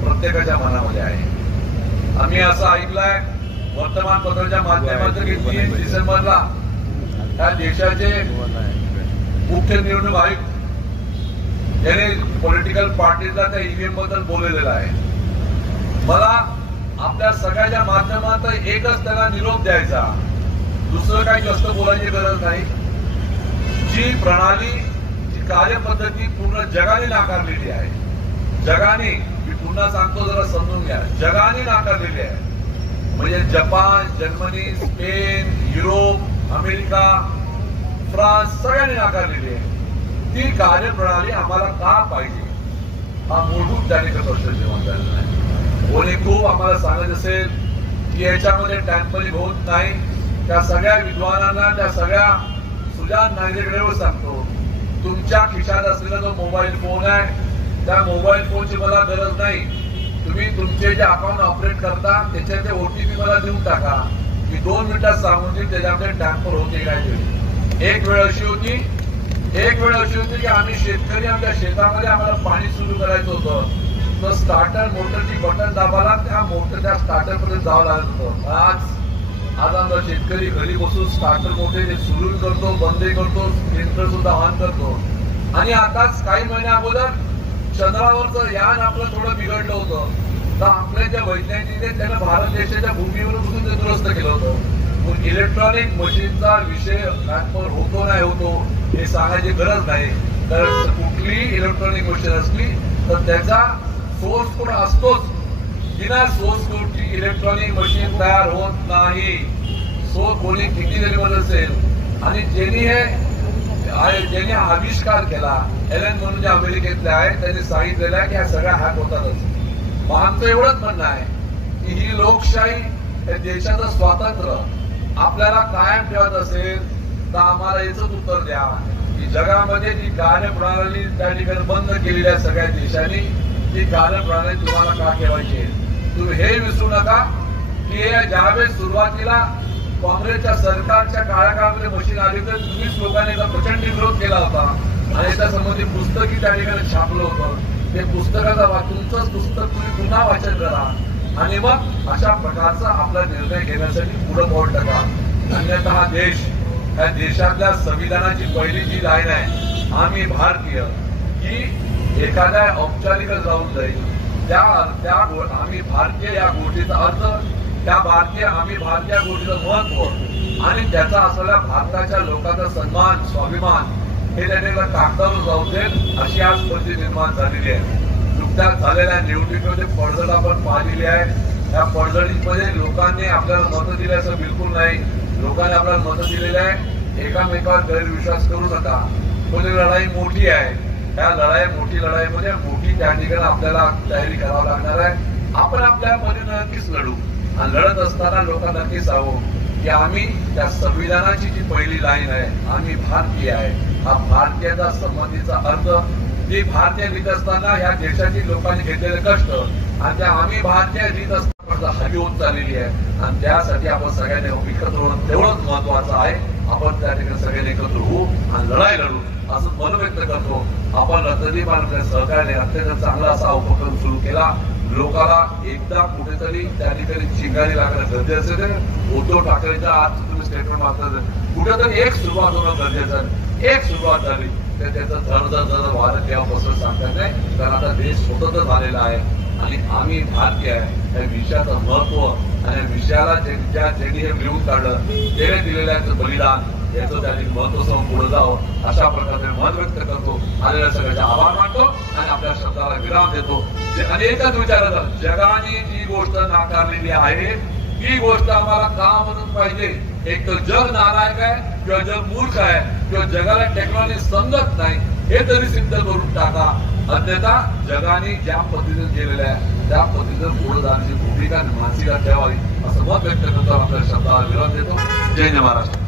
प्रत्येकाच्या मनामध्ये आहे. आम्ही असं ऐकलंय वर्तमानपत्राच्या माध्यमातून की 3 डिसेंबरला या देशाचे मुख्य निवडणूक आयुक्त यांनी पॉलिटिकल पार्टीला त्या ईव्हीएम बद्दल बोललेलं आहे. मला आपल्या सगळ्याच्या माध्यमातून एकच त्यांना निरोप द्यायचा, दुसरं काही जास्त बोलायची गरज नाही. जी प्रणाली, जी कार्यपद्धती पूर्ण जगाने नाकारलेली आहे, जगाने, मी पुन्हा सांगतो जरा समजून घ्या, जगाने नाकारलेली आहे. म्हणजे Japan, Germany, Spain, Europe, America, France सगळ्यांनी नाकारलेली आहे. ती कार्यप्रणाली आम्हाला का पाहिजे हा मूलभूत त्यांनी प्रश्न निर्माण झालेला आहे. कोणी खूप आम्हाला सांगत असेल की याच्यामध्ये टॅम्परिंग होत नाही, त्या सगळ्या विद्वानांना, त्या सगळ्या सुजाण नागरिकांना सांगतो, तुमच्या खिशात असलेला जो मोबाईल फोन आहे त्या मोबाईल फोनची मला गरज नाही. तुम्ही तुमचे जे अकाउंट ऑपरेट करता त्याच्यात OTP मला देऊन टाका, मी 2 मिनिटात सांगून देईन त्याच्यामध्ये टॅम्पर होते काय ते. एक वेळ अशी होती की आम्ही शेतकरी आमच्या शेतामध्ये आम्हाला पाणी सुरू करायचं होतं, तर स्टार्टर मोटरची बटन दाबाला त्या मोटर त्या स्टार्टर पर्यंत जावं लागत होतं. आज आमचा शेतकरी घरी बसून स्टार्टर मोटर सुरू करतो, बंदही करतो, स्प्रिंटर सुद्धा ऑन करतो. आणि आताच काही महिन्या अगोदर चंद्रावरचं यान आपलं थोडं बिघडलं होतं, तर आपल्या ज्या वैज्ञानिक त्यानं भारत देशाच्या भूमीवरून ते दुरुस्त केलं होतं. मग इलेक्ट्रॉनिक मशीनचा विषय ट्रान्सफर होतो नाही होतो हे सांगायची गरज नाही. तर कुठलीही इलेक्ट्रॉनिक मशीन असली तर त्याचा सोर्स कोड असतोच. बिना सोर्स कोडची इलेक्ट्रॉनिक मशीन तयार होत नाही. कोणी किती जरी म्हणत असेल, आणि ज्यांनी आविष्कार केला, एलन म्हणून जे अमेरिकेतले आहेत, त्यांनी सांगितलेलं आहे की ह्या सगळ्या हॅक होतातच. मग आमचं एवढंच म्हणणं आहे की ही लोकशाही, या देशाचं स्वातंत्र्य आपल्याला कायम ठेवत असेल तर आम्हाला याच उत्तर द्या की जगामध्ये जी कार्यप्रणाली त्या ठिकाणी बंद केलेली आहे सगळ्या देशांनी, ती कार्यप्रणाली तुम्हाला का ठेवायची आहे. तुम्ही हे विसरू नका की ज्यावेळेस सुरुवातीला काँग्रेसच्या सरकारच्या काळामध्ये मशीन आली तर तुम्हीच लोकांनी प्रचंड विरोध केला होता आणि त्या संबंधी पुस्तकही त्या ठिकाणी छापलं होतं. ते पुस्तकाचा तुमचंच पुस्तक तुम्ही पुन्हा वाचन करा आणि मग अशा प्रकारचा आपला निर्णय घेण्यासाठी पुढे पाऊल टाका. अन्यथा हा देश, या देशातल्या संविधानाची पहिली जी लाईन आहे, आम्ही भारतीय, ही एखाद्या औपचारिक जाऊन जाईल. त्या आम्ही भारतीय या गोष्टीचा अर्थ, त्या आम्ही भारतीय गोष्टीचं महत्व आणि त्याचा असलेल्या भारताच्या लोकांचा सन्मान, स्वाभिमान हे त्यांना कागदावर जाऊ देत अशी आज परिस्थिती निर्माण झालेली आहे. नुकत्याच झालेल्या निवडणुकीमध्ये पडझड आपण पाहिलेली आहे. या पडझडीमध्ये लोकांनी आपल्याला मतं दिले असं बिलकुल नाही. लोकांनी आपल्याला मतं दिलेलं आहे. एकामेकावर गैरविश्वास करू नका. पण लढाई मोठी आहे. या मोठी लढाईमध्ये मोठी त्या ठिकाणी आपल्याला तयारी करावी लागणार आहे. आपण आपल्या परीने नक्कीच लढू आणि लढत असताना लोकांना नक्कीच सांगू की आम्ही त्या संविधानाची जी पहिली लाईन आहे, आम्ही भारतीय आहे. हा भारतीयाचा संबंधीचा अर्थ, ती भारतीय रीत असताना या देशातील लोकांनी घेतलेले कष्ट आणि त्या आम्ही भारतीय रीत असताना हवी होत चाललेली आहे आणि त्यासाठी आपण सगळ्यांनी एकत्र होणं तेवढंच महत्वाचं आहे. आपण त्या ठिकाणी सगळ्यांनी एकत्र होऊ आणि लढाई लढू असं मन व्यक्त करतो. आपण रत्नदीप आणि सरकारने अत्यंत चांगला असा उपक्रम सुरू केला. लोकांना एकदा कुठेतरी त्या ठिकाणी चिंगारी लागणं गरजेचं आहे. उद्धव ठाकरेंचा आज तुम्ही स्टेटमेंट मागतात, कुठेतरी एक सुरुवात होणं गरजेचं आहे. एक सुरुवात झाली तर त्याचं जर वाढत तेव्हापासून सांगतात नाही, कारण आता देश स्वतंत्र झालेला आहे आणि आम्ही भारतीय आहे. या विषयाचं महत्व आणि विषयाला ज्यांनी हे मिळवून काढलं, त्याने दिलेलं आहे बलिदान, याचं त्यांनी महत्व समोर पुढे जावं अशा प्रकारे मत व्यक्त करतो. आलेल्या सगळ्याचे आभार मानतो आणि आपल्या शब्दाला विराम देतो. अनेकच विचारतात, जगाने जी गोष्ट नाकारलेली आहे ती गोष्ट आम्हाला का म्हणून पाहिजे. एक तर जग नालायक आहे किंवा जग मूर्ख आहे किंवा जगाला टेक्नॉलॉजी समजत नाही हे तरी सिद्ध करून टाका. अन्यथा जगाने ज्या पद्धतीने केलेल्या आहे त्या पद्धतीने पुढे जाण्याची भूमिका मानसिकता ठेवावी असं मत व्यक्त करतो. आपल्या शब्दाला विराम देतो. जय महाराष्ट्र.